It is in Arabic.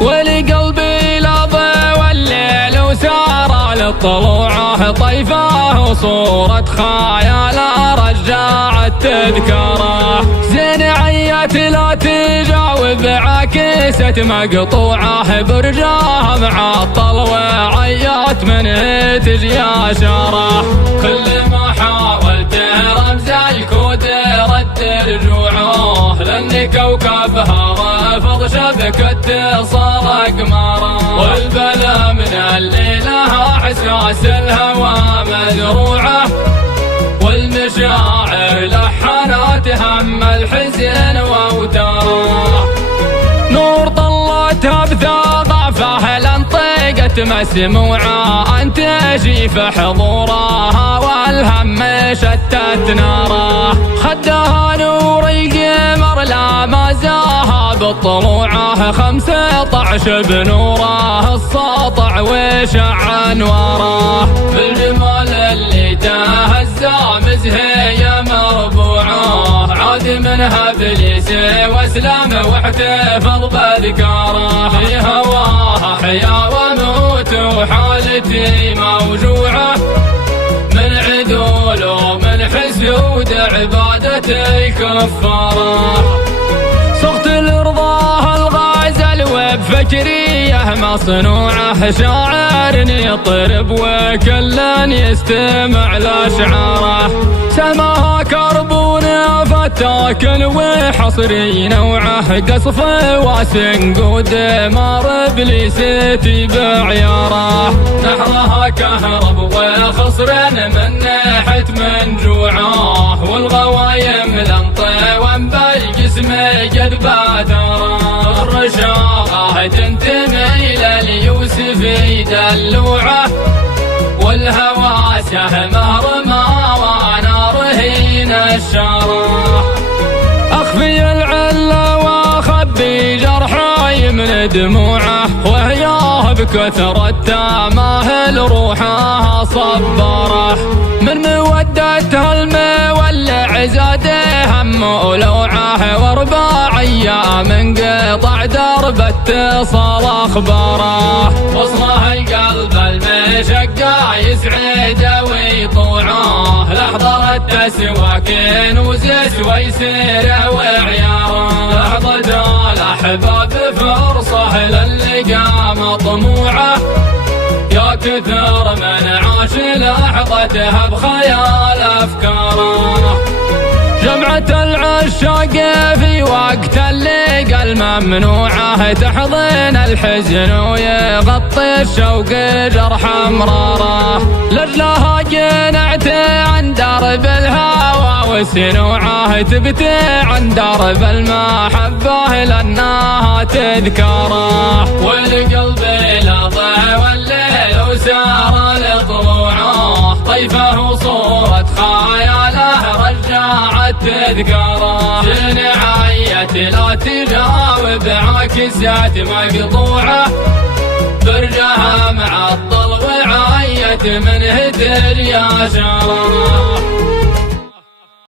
ولقلبي لظى والليل وسار للطلوعه طيفه وصورة خياله رجعت تذكره. زين عيت لا تجاوب عكست مقطوعه برجاها معطل وعيت من تجي اشاره. كل ما حاولت رمز الكود رد رجوعه لان كوكبها رفض شبكة صار قماره. والبلا من الليله احساس الهوى مذروعه والمشاعر لحنات هم الحزن واوتاره. نور طلتها بثقافه لانطقت مسموعه ان تجي في حضورها والهم شتت ناره. خدها نور القمر لا ما زاها بالطلوعه 15 بنوره الساطع وشع انواره. بالجمال اللي تهزى مزهي مربوعه عاد منها ابليس واسلم واحتفظ بذكاره. في هواها حيا وموت وحالتي موجوعه من عدول ومن حسود عبادتي كفاره. صغت لرضاها الغازل وبفكريه مصنوعه شاعر يطرب وكل يستمع لاشعاره. سماها كربون فتاك وحصري نوعه قصف وسنقود مار ابليستي بعياره. نحرها كهرب وخصر من ناحت من جوعه والغوايم لنطوم بالجسم قد باتره. الرشاقه تنتمي لليوسف دلوعه والهوى سهمه رمى وناره نشره. اخفي العله واخبي جرحي من دموعه وهياه بكثرة تماهل روحها صبره. من مودتها المولع زاده هم ولوعه واربع ايام قطع درب اتصال اخباره. وصله القلب المشقه يسعد ويطوعه لحظه التسواك وزس ويسير وعياره. لحظه الاحباب فرصه للقى مطموعه يا كثر من عاش لحظتها بخيال افكاره. جمعة العشاق في وقت اللقا الممنوعه تحضن الحزن ويغطي الشوق جرح مراره. لجلها جنعت عن درب الهوى والسنوعه تبتي عن درب المحبه لانها تذكره. والقلب لظى والليل وسار لطلوعه طيفه وصورة خياله رجعت تذكره. جنعيت لا تجاوب عكست مقطوعه برجها معطل وعيت من هدر يا شراره.